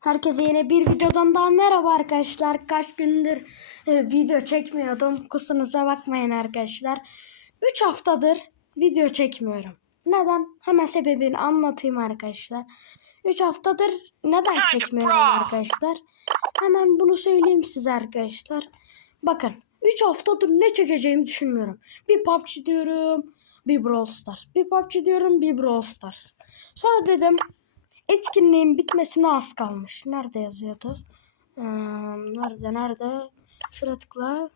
Herkese yine bir videodan daha merhaba arkadaşlar. Kaç gündür e, video çekmiyordum. Kusurunuza bakmayın arkadaşlar. 3 haftadır video çekmiyorum. Neden? Hemen sebebini anlatayım arkadaşlar. 3 haftadır neden çekmiyorum arkadaşlar? Hemen bunu söyleyeyim size arkadaşlar. Bakın 3 haftadır ne çekeceğimi düşünmüyorum. Bir PUBG diyorum, bir Brawl Stars. Bir PUBG diyorum, bir Brawl Stars. Sonra dedim etkinliğin bitmesine az kalmış. Nerede yazıyordu? Ee, nerede nerede? Şuraya tıkla.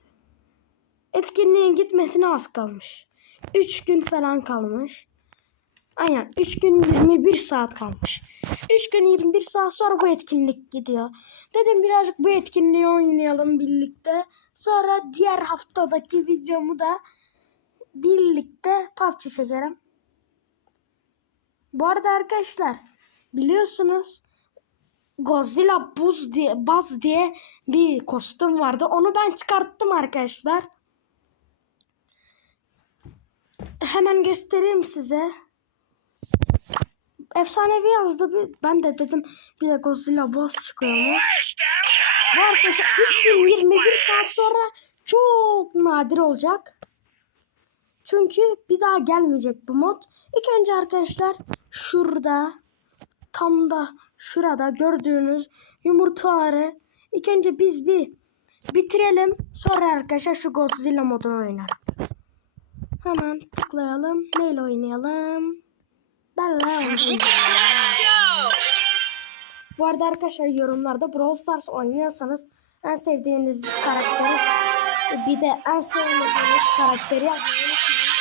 Etkinliğin gitmesine az kalmış. 3 gün falan kalmış. Aynen 3 gün 21 saat kalmış. 3 gün 21 saat sonra bu etkinlik gidiyor. Dedim birazcık bu etkinliği oynayalım birlikte. Sonra diğer haftadaki videomu da birlikte PUBG çekerim. Bu arada arkadaşlar biliyorsunuz Godzilla buz diye baz diye bir kostüm vardı. Onu ben çıkarttım arkadaşlar. Hemen göstereyim size. Efsanevi yazdı. Bir, ben de dedim bir de Godzilla boss çıkıyormuş. Bu arkadaşlar 3021 saat sonra çok nadir olacak. Çünkü bir daha gelmeyecek bu mod. İlk önce arkadaşlar şurada tam da şurada gördüğünüz yumurtaları ilk önce biz bir bitirelim. Sonra arkadaşlar şu Godzilla modunu oynarız. Hemen tıklayalım. Neyle oynayalım? Ben oynayayım. Bu arada arkadaşlar yorumlarda Brawl Stars oynuyorsanız en sevdiğiniz karakteri bir de en sevmediğiniz karakteri yazmayı unutmayın.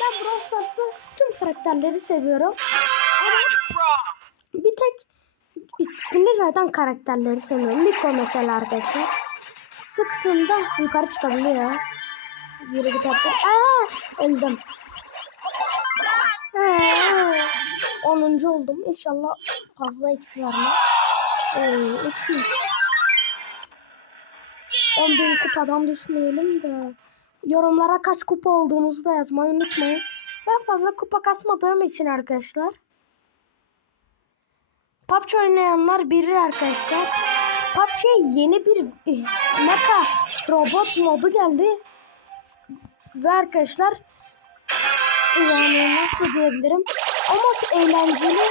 Ben Brawl Stars'ta tüm karakterleri seviyorum. Bir tek ikisini zaten karakterleri sevmiyorum. Miko mesela arkadaşlar. Sıktığında yukarı çıkabiliyor. Yürü git artık. Aa, öldüm. Aa, 10. oldum. İnşallah fazla eksi vermez. Ee, eksi 10 bin kupadan düşmeyelim de. Yorumlara kaç kupa olduğunuzu da yazmayı unutmayın. Ben fazla kupa kasmadığım için arkadaşlar. PUBG oynayanlar bilir arkadaşlar. PUBG'ye yeni bir eh, mecha robot modu geldi. Ve arkadaşlar yani nasıl diyebilirim? O mod eğlenceli.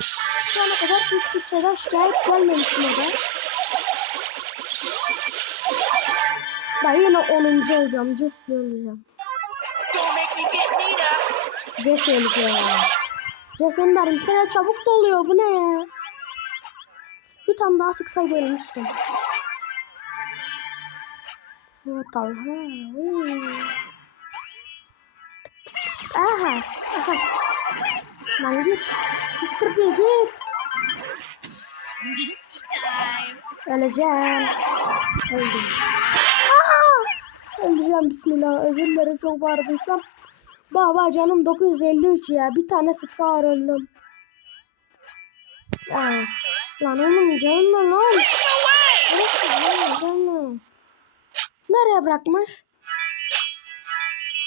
Şu ana kadar hiç kimseden şikayet gelmemiş moda. Ben yine 10. olacağım. Jesse olacağım. Jesse olacağım. Jesse'nin mermisine çabuk doluyor. Bu ne ya? Bir tane daha sıksaydı ölmüştüm. Evet Talha. Aha. Aha. Lan git. B git. Öleceğim. Öldüm. Aa! Öleceğim bismillah. Özür dilerim çok bağırdıysam. Baba canım 953 ya. Bir tane sıksalar öldüm. Aa. Lan oğlum canım ne lan? Nereye bırakmış?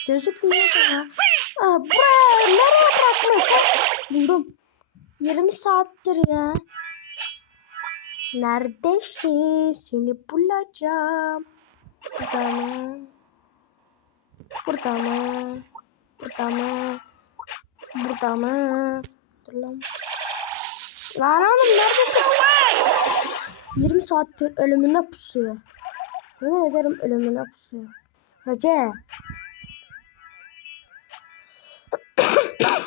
Gözükmüyor ya. Aa, bra, nereye bırakmış? Buldum. 20 saattir ya. Neredesin? Seni bulacağım. Burada mı? Burada mı? Burada mı? Burada mı? Dur lan. Lan oğlum neredesin? 20 saattir ölümüne pusuyor. Yemin ederim ölümüne pusuyor. Hacı.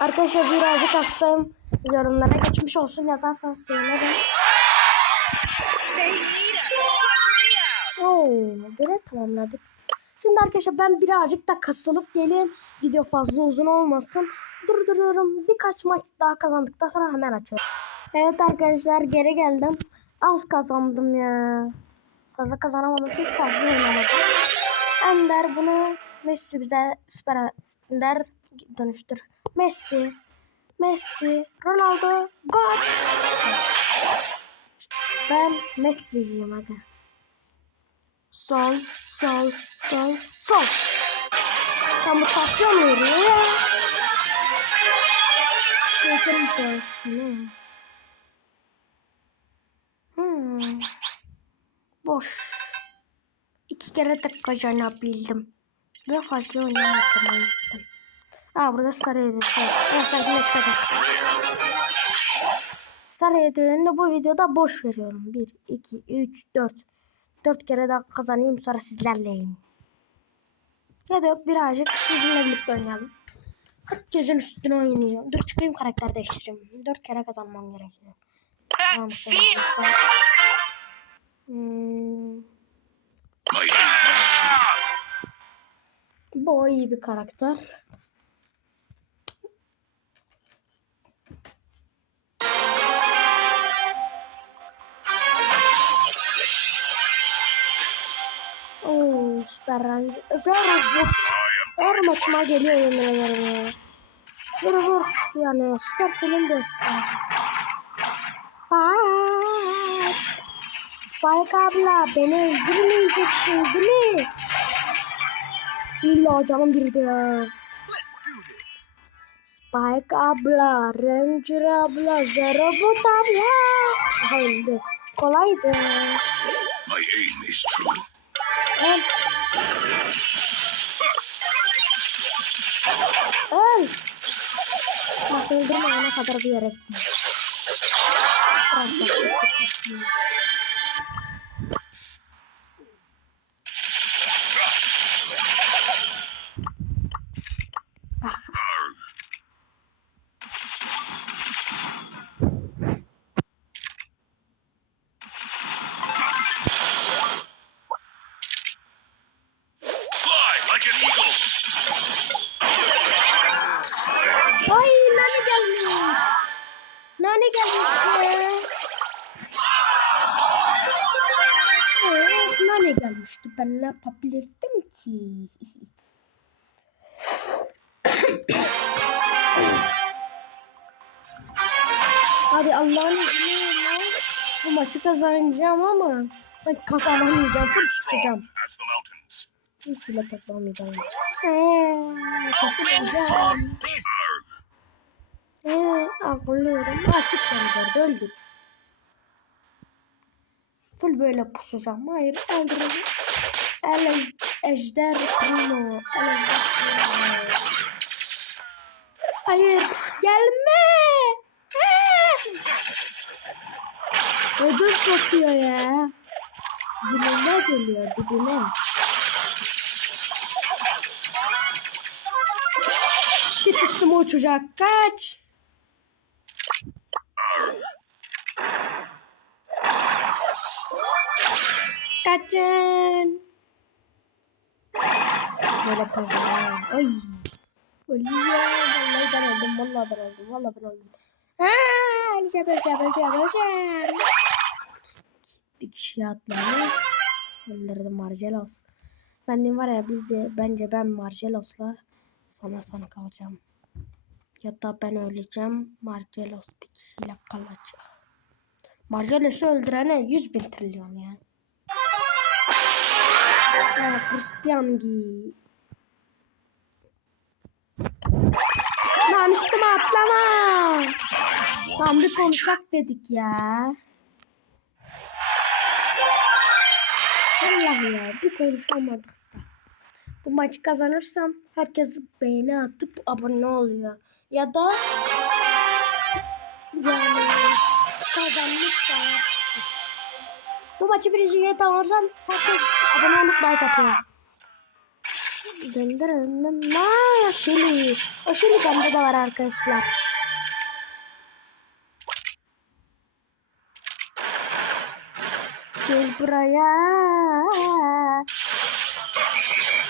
Arkadaşlar birazcık hastayım. Yorumlara geçmiş olsun yazarsanız sevinirim. Oo, böyle tamamladık. Şimdi arkadaşlar ben birazcık da kasılıp geleyim. Video fazla uzun olmasın. Durduruyorum. Birkaç maç daha kazandıktan sonra hemen açıyorum. Evet arkadaşlar geri geldim. Az kazandım ya. Fazla kazanamadım çünkü fazla oynamadım. Ender bunu Messi bize süper Ender dönüştür. Messi. Messi. Ronaldo. Gol. Ben Messi'ciyim hadi. Sol, sol, sol, sol. Tam mutasyon muydu ya? Yakın tersine. Hmm. Boş. İki kere tek kazanabildim. Ve fazla oynamadım o yüzden. Aa burada Sarıyedin. Evet sakinle çıkacak. Sarıyedin'i bu videoda boş veriyorum. 1, 2, 3, 4. 4 kere daha kazanayım sonra sizlerleyim. Ya da birazcık sizinle birlikte oynayalım. Herkesin üstüne oynayacağım. Dur çıkayım karakter değiştireyim. 4 kere kazanmam gerekiyor. Tamam. Hmm, bu iyi bir karakter. Süper rank. Zor zor. Her maçıma geliyor yemin ederim ya. Vur vur yani süper senin de Spike. Spike abla beni öldürmeyecek şimdi mi? Bismillah canım bir de. Spike abla, Ranger abla, Zerobot abla. Öldü. Kolaydı. My aim is true. Öl. Öl. Bak öldürmeyene kadar bir yere gittim. Nane gelmiş. Nane gelmiş ya. Evet, nane gelmişti. Ben ne yapabilirdim ki? Hadi Allah'ın izniyle bu maçı kazanacağım ama sanki kazanamayacağım. Full mountains. Hiç bile toplamayacağım. Eee, kazanacağım. Eee, ağlıyorum. Açık göndерdi, öldük. Full böyle pusacağım. Hayır, öldüreceğim. El ejder primo. El ejder primo. Hayır, gelme. Ödül kopuyor ya. Dibine geliyor, dibine. Git üstüme uçacak. Kaç. Kaçın. Böyle pazar. Ay. Ölüyor. Vallahi ben öldüm. Vallahi ben öldüm. Vallahi ben öldüm. Aa, öleceğim, öleceğim, öleceğim, öleceğim. Bir kişi atladı. Öldürdüm Marcelos. Ben de var ya biz de bence ben Marcelos'la sana sana kalacağım. Ya da ben öleceğim. Marcelos bir kişiyle kalacak. Marcelos'u öldürene 100 bin trilyon ya. Ya Cristiangi. Lan atlama. Lan bir konuşak dedik ya. Allah ya bir konuşamadık da. Bu maçı kazanırsam herkes beğeni atıp abone oluyor. Ya da yani kazanmışsa bu maçı birinciye tamamlarsam herkes abone olup like atıyor. Döndürün. Aa, Şili. O bende de var arkadaşlar. Gel buraya.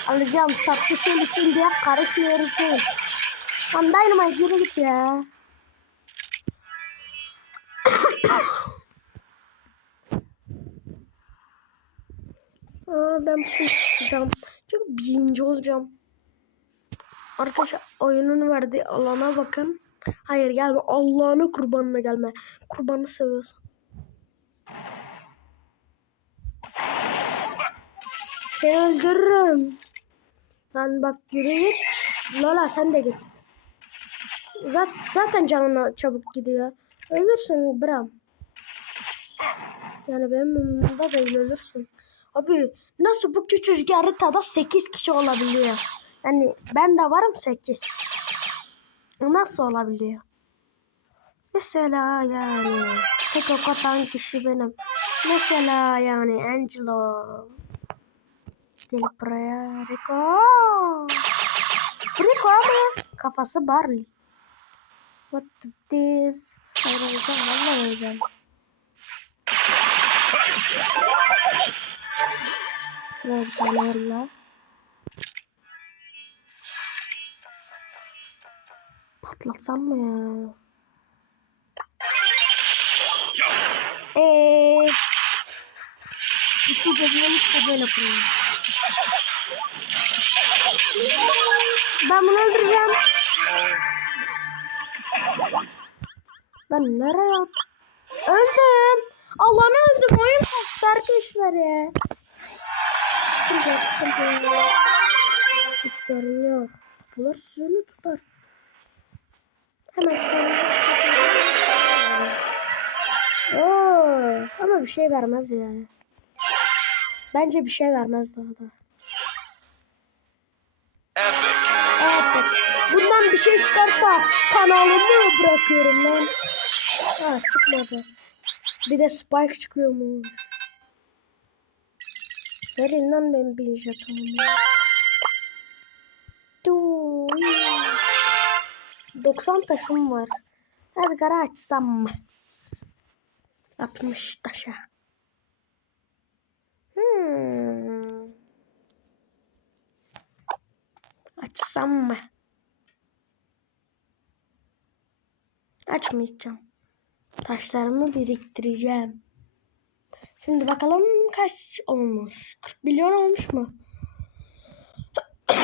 Alacağım tatlı şeylisin diye karışmıyoruz değil. Lan Dynamite yürü git ya. Ben pusacağım. Çünkü birinci olacağım. Arkadaşlar oyunun verdiği alana bakın. Hayır gelme. Allah'ını kurbanına gelme. Kurbanı seviyorsun. Seni öldürürüm. Lan bak yürü git. Lola sen de git. Zat, zaten canına çabuk gidiyor. Ölürsün Bram. Yani benim umurumda değil ölürsün. Abi nasıl bu küçücük haritada 8 kişi olabiliyor? Yani ben de varım 8. Nasıl olabiliyor? Mesela yani tek ok atan kişi benim. Mesela yani Angelo. Gel buraya Rico. Rico ama kafası Barley. What is this? Hayır öleceğim vallahi öleceğim. Yolla. Patlatsam mı ya? Eee. Bu su gözüne işte böyle koyayım. Ben bunu öldüreceğim. Ben nereye at? Öldüm. Allah'ını öldüm. Oyun ya. Sıkıntı yok, sıkıntı yok. Hiç sorun yok. Bunlar suyunu tutar. Hemen çıkalım. Oo, ama bir şey vermez ya. Bence bir şey vermez daha da. Evet. Bundan bir şey çıkarsa kanalımı bırakıyorum lan. Ha çıkmadı. Bir de spike çıkıyor mu? Verin benim bir jetonumu. Dur. 90 taşım var. Hadi gara açsam mı? 60 taşa. Hmm. Açsam mı? Açmayacağım. Taşlarımı biriktireceğim. Şimdi bakalım kaç olmuş? 40 milyon olmuş mu?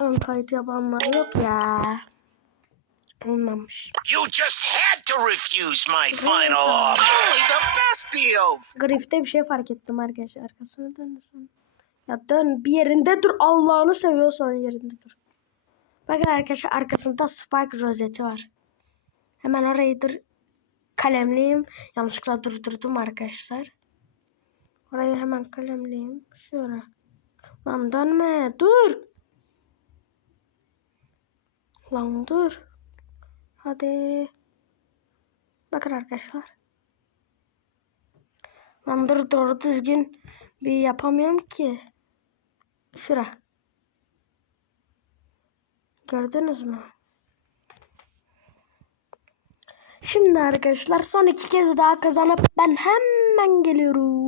Ön kayıt yapanlar yok ya. Olmamış. You just had to refuse my final offer. Only the best deals. Grifte bir şey fark ettim arkadaşlar. Arkasına dönsün. Ya dön bir yerinde dur. Allah'ını seviyorsan yerinde dur. Bakın arkadaşlar arkasında spike rozeti var. Hemen orayı dur. Kalemliyim. Yanlışlıkla durdurdum arkadaşlar. Orayı hemen kalemliyim. Şura. Lan dönme. Dur. Lan dur. Hadi. Bakın arkadaşlar. Lan dur doğru düzgün bir yapamıyorum ki. Şura. Gördünüz mü? Şimdi arkadaşlar son iki kez daha kazanıp ben hemen geliyorum.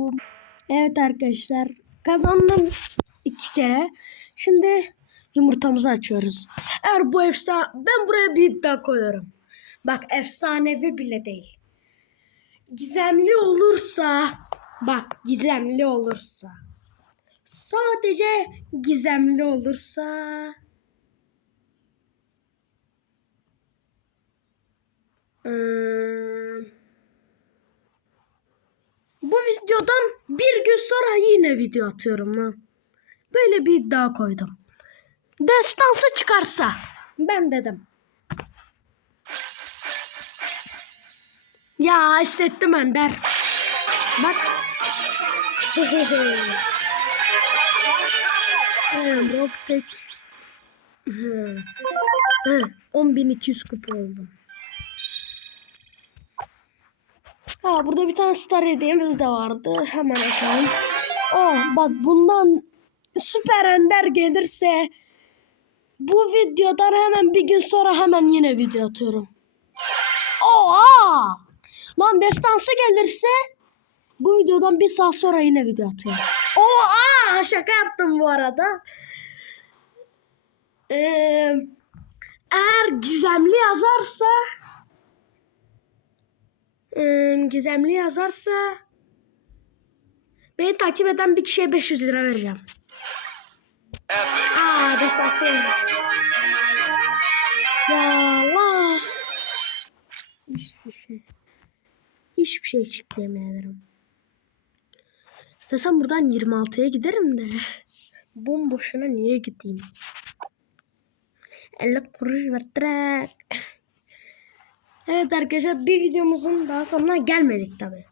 Evet arkadaşlar kazandım iki kere. Şimdi yumurtamızı açıyoruz. Eğer bu efsane ben buraya bir iddia koyuyorum. Bak efsanevi bile değil. Gizemli olursa bak gizemli olursa sadece gizemli olursa Hmm. Bu videodan bir gün sonra yine video atıyorum lan. Böyle bir iddia koydum. Destansı çıkarsa ben dedim. Ya hissettim Ender. Bak. Aynen Rob tek. Hı. Hı, 10.200 kupa oldu. Ha burada bir tane star hediyemiz de vardı. Hemen açalım. Oh bak bundan süper ender gelirse bu videodan hemen bir gün sonra hemen yine video atıyorum. Oha! Lan destansı gelirse bu videodan bir saat sonra yine video atıyorum. Oha! Şaka yaptım bu arada. Ee, eğer gizemli yazarsa gizemli yazarsa beni takip eden bir kişiye 500 lira vereceğim. Aa geldi. Ya Allah. Hiçbir şey. Hiçbir şey çıktı yemin ederim. Buradan 26'ya giderim de. Bomboşuna niye gideyim? 50 kuruş verdirek. Evet arkadaşlar bir videomuzun daha sonuna gelmedik tabi.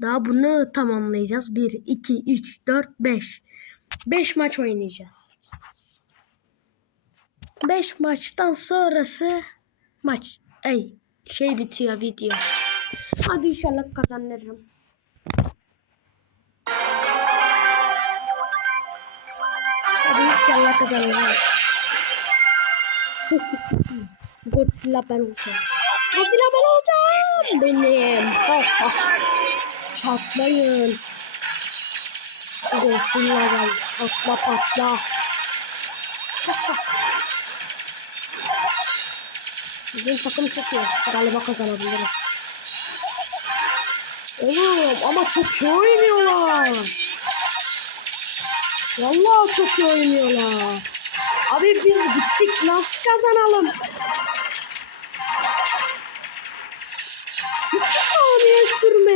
Daha bunu tamamlayacağız. 1, 2, 3, 4, 5. 5 maç oynayacağız. 5 maçtan sonrası maç. Ey şey bitiyor video. Hadi inşallah kazanırım. Hadi inşallah kazanırım. Godzilla ben olacağım. Godzilla ben olacağım. Benim. Ha, ha. Çatlayın. Godzilla geldi. Çatla patla. Bizim takım çok iyi. Galiba kazanabiliriz. Oğlum ama çok iyi oynuyorlar. Vallahi çok iyi oynuyorlar. Abi biz gittik nasıl kazanalım?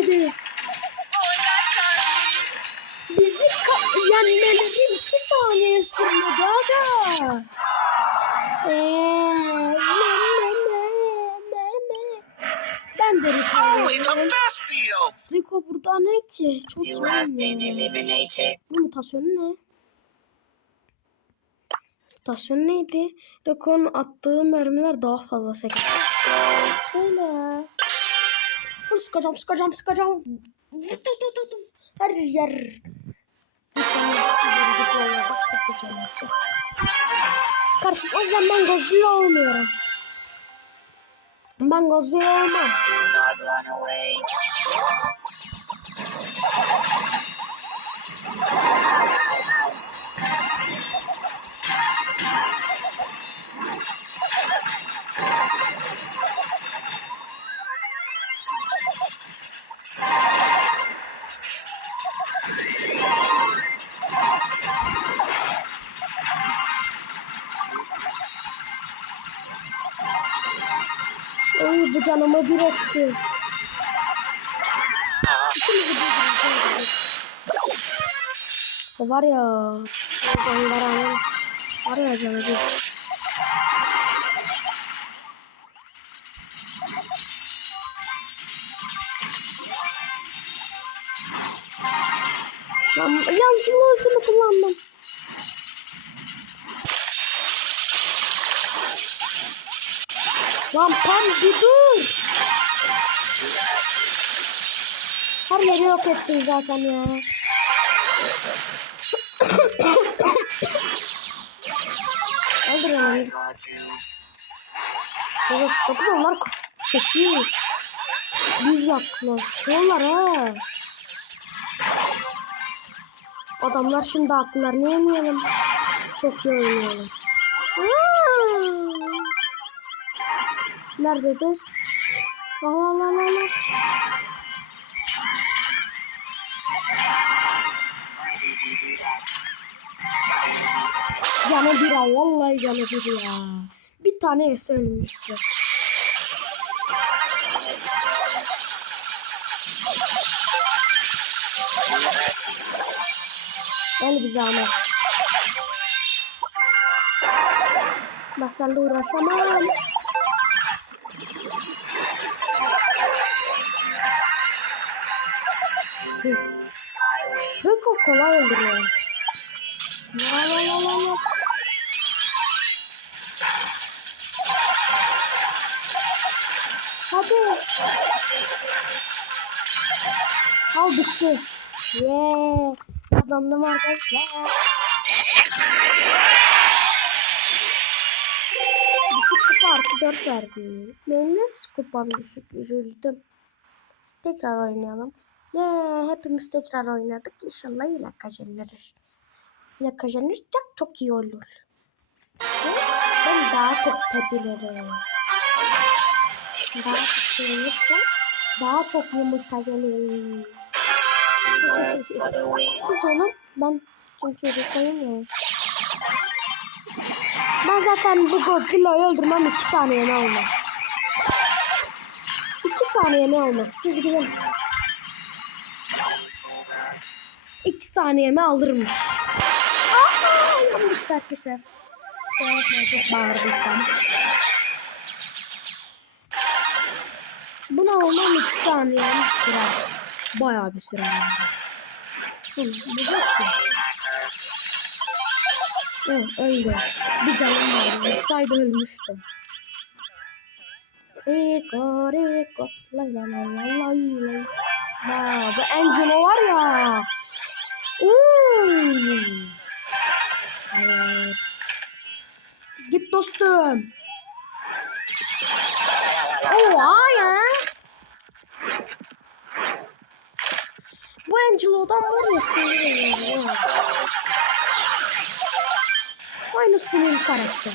Sürmedi. Bizi yenmeleri iki saniye sürmedi aga. Eee, ne. Ben de deals. Rico burada ne ki? Çok iyi. Bu mutasyonu ne? Mutasyon neydi? Rico'nun attığı mermiler daha fazla sekiyor. Şöyle. Full sıkacağım, sıkacağım, sıkacağım. Her yer. Kardeşim o yüzden ben Godzilla olmuyorum. Ben Godzilla olmam. Bu canıma bir etti. Var ya. O Ankara'nın var ya canı bir. Yanlışlıkla ultimi kullandım. Lan Pam bir dur. Her yeri yok ettin zaten ya. Öldür onu git. Evet bakın onlar çekiyor. Biz yaklaşıyorlar ha. Adamlar şimdi akıllarını yemeyelim. Çok iyi oynuyorlar. Aa! Nerededir? La la la la la. Canı bir ya. Vallahi canı bir ya. Bir tane söylemişti. Gel bir zahmet. Seninle uğraşamam. Kolay öldürüyor. La la la la la. Hadi. Al bitti. Yeah. Kazandım arkadaşlar. Düşük kupa artı 4 verdi. Benim de kupam düşük. Üzüldüm. Tekrar oynayalım. Yeah, hepimiz tekrar oynadık. İnşallah yine kazanırız. Yine kazanırsak çok iyi olur. Ve ben daha çok tepkilerim. Daha çok sevinirken daha çok yumurta gelir. Siz onu ben çünkü ya. Ben zaten bu Godzilla'yı öldürmem iki saniye ne olmaz. İki saniye ne olmaz. Siz gidin. İki saniyemi alırmış. Aa, yanlış arkadaşlar. Çok bağırdıysam. Bunu almam iki saniyem sürer. Bayağı bir süre. Hı, bu yok ki. Evet öldü. Bir canım vardı. Saydı ölmüştüm. Rico, Rico, lay lay lay lay lay bu Angelo var ya. Uuu. Evet. Git dostum. Oha ya. Bu Angelo'dan sinirleniyorum. Aynı sinir karakter.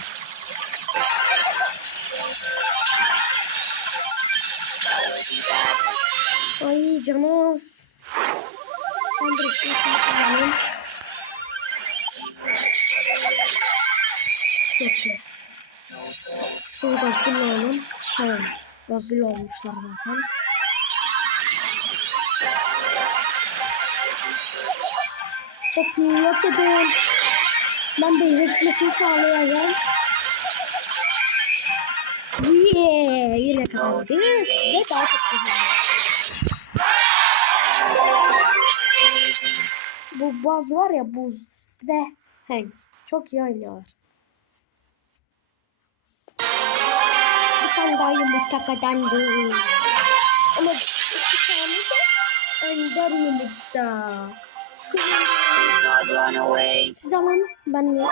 Ay Canos. Çok iyi. Şuradan kullanalım. He. Yazılı olmuşlar zaten. Çok iyi yok edin. Ben de gitmesini sağlayacağım. Yeah, yine kazandık. Ve daha çok kazandık. Bu buz var ya buz. Bir de Hank. Çok iyi oynuyorlar. Bir tane daha yumurta kazandı. Ama iki tane de önder yumurta. Siz alın. Ben de.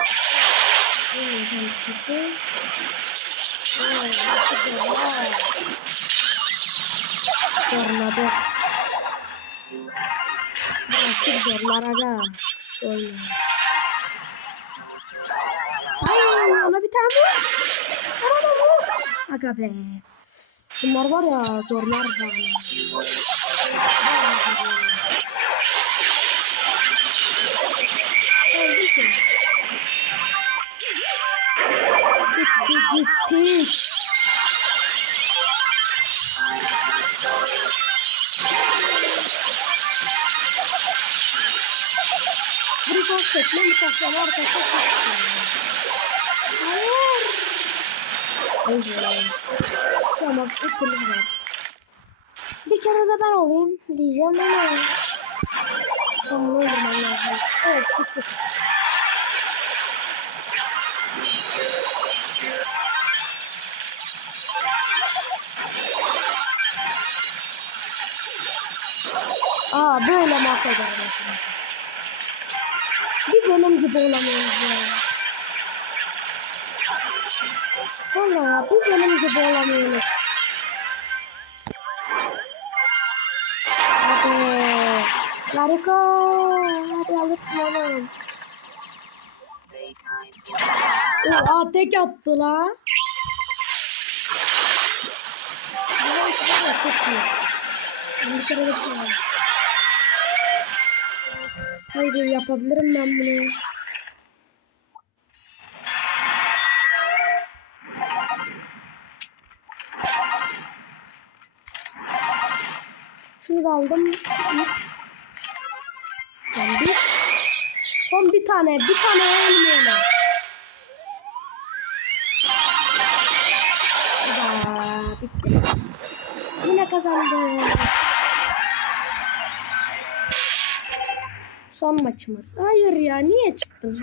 Tornado. Bırakır zorlara da. Ay ona bir tane. Aga be. Bunlar var ya zorlar var. Öldü ki. Gitti gitti. Bunu bahsetme mi kafalar kafa Hayır. Hayır. Tamam ikimiz var. Bir kere de ben olayım diyeceğim ama Tamam oynamam lazım. Evet kesin. Aa böyle mahvederim. Bir benim gibi olamıyoruz ya. Valla ya bir benim gibi olamıyoruz. Hadi. Lariko. Hadi alırsın oğlum. Aa tek attı la. Bir kere de. Hayır yapabilirim ben bunu. Şunu da aldım. Son bir. Son bir tane. Bir tane ölmeyelim. Bitti. Yine kazandım. Son maçımız. Hayır ya niye çıktım.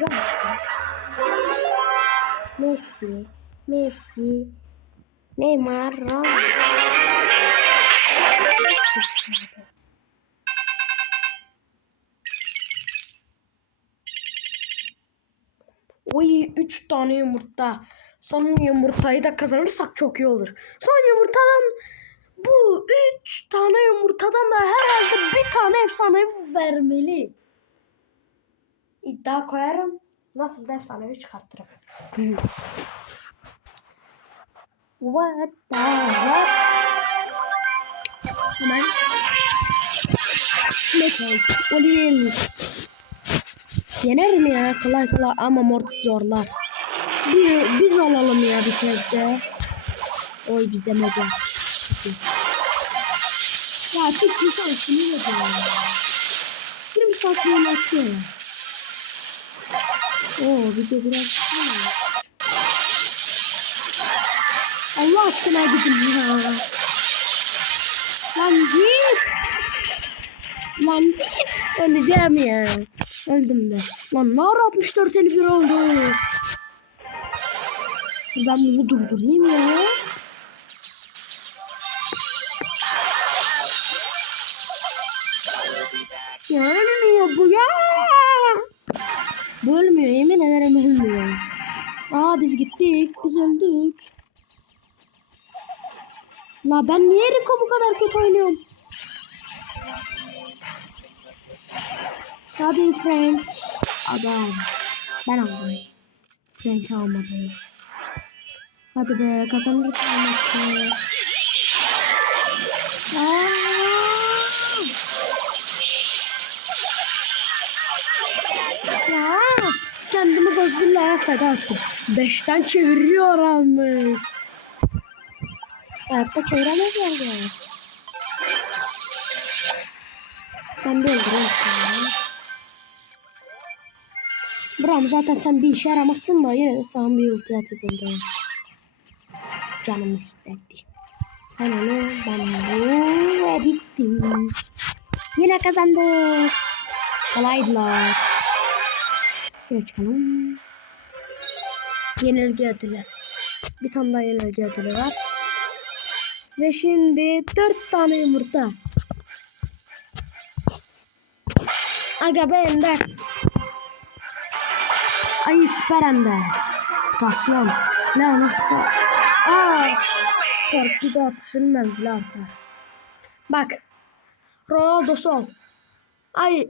Messi, Messi, Neymar, Ronaldo. Oy 3 tane yumurta. Son yumurtayı da kazanırsak çok iyi olur. Son yumurtadan bu 3 tane yumurtadan da herhalde bir tane efsanevi vermeli. İddia koyarım. Nasıl da efsanevi çıkartırım. What the what? Hemen. Metal. Olivier. Yener mi ya? Kolay kolay ama Mortis zorlar. Bir, biz alalım ya bir kez de. Oy biz demedi. Ya çok güzel ediyor ya. Bir misafirliğini atıyor ya. Oo video biraz Allah aşkına gidin ya. Lan git. Lan öleceğim ya. Öldüm de. Lan ne ara 64 51 oldu. Ben bunu durdurayım. Ya Aa biz gittik biz öldük. La ben niye Rico bu kadar kötü oynuyorum? Hadi Frank. Adam. Ben aldım. Frank almadı. Hadi be kazandık maçı. Aa! Kendimi Godzilla'ya feda ettim. Beşten çeviriyor almış. Hayatta çeviremezler ya. Ben öldüreyim seni. Bram zaten sen bir işe yaramazsın da yine de sana bir ulti atayım. Canım istedi. Onu ben bunu ve bitti. Yine kazandık. Kolaydılar. Şöyle çıkalım. Yenilgi ödülü. Bir tane daha yenilgi ödülü var. Ve şimdi dört tane yumurta. Aga be Ender. Ay süper Ender. Taslan. Leona süper. Aa. Torpido atışın menzili artar. Bak. Ronaldo sol. Ay.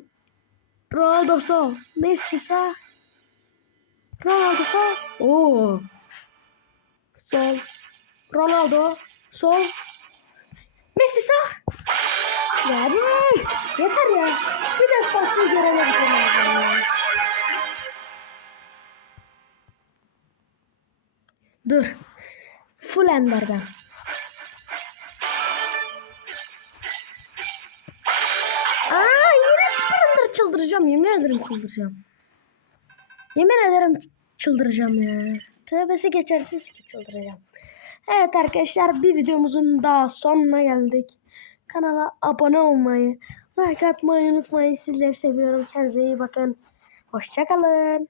Ronaldo sol. Messi sağ. Ronaldo sağ. Oo. Sol. Ronaldo sol. Messi sağ. Ya bir yeter ya. Bir de sahneyi göremedim. Dur. Full enderden. Aa yine süper ender çıldıracağım. Yemin ederim çıldıracağım. Yemin ederim çıldıracağım ya. Tövbesi geçersiz ki çıldıracağım. Evet arkadaşlar bir videomuzun daha sonuna geldik. Kanala abone olmayı, like atmayı unutmayın. Sizleri seviyorum. Kendinize iyi bakın. Hoşçakalın.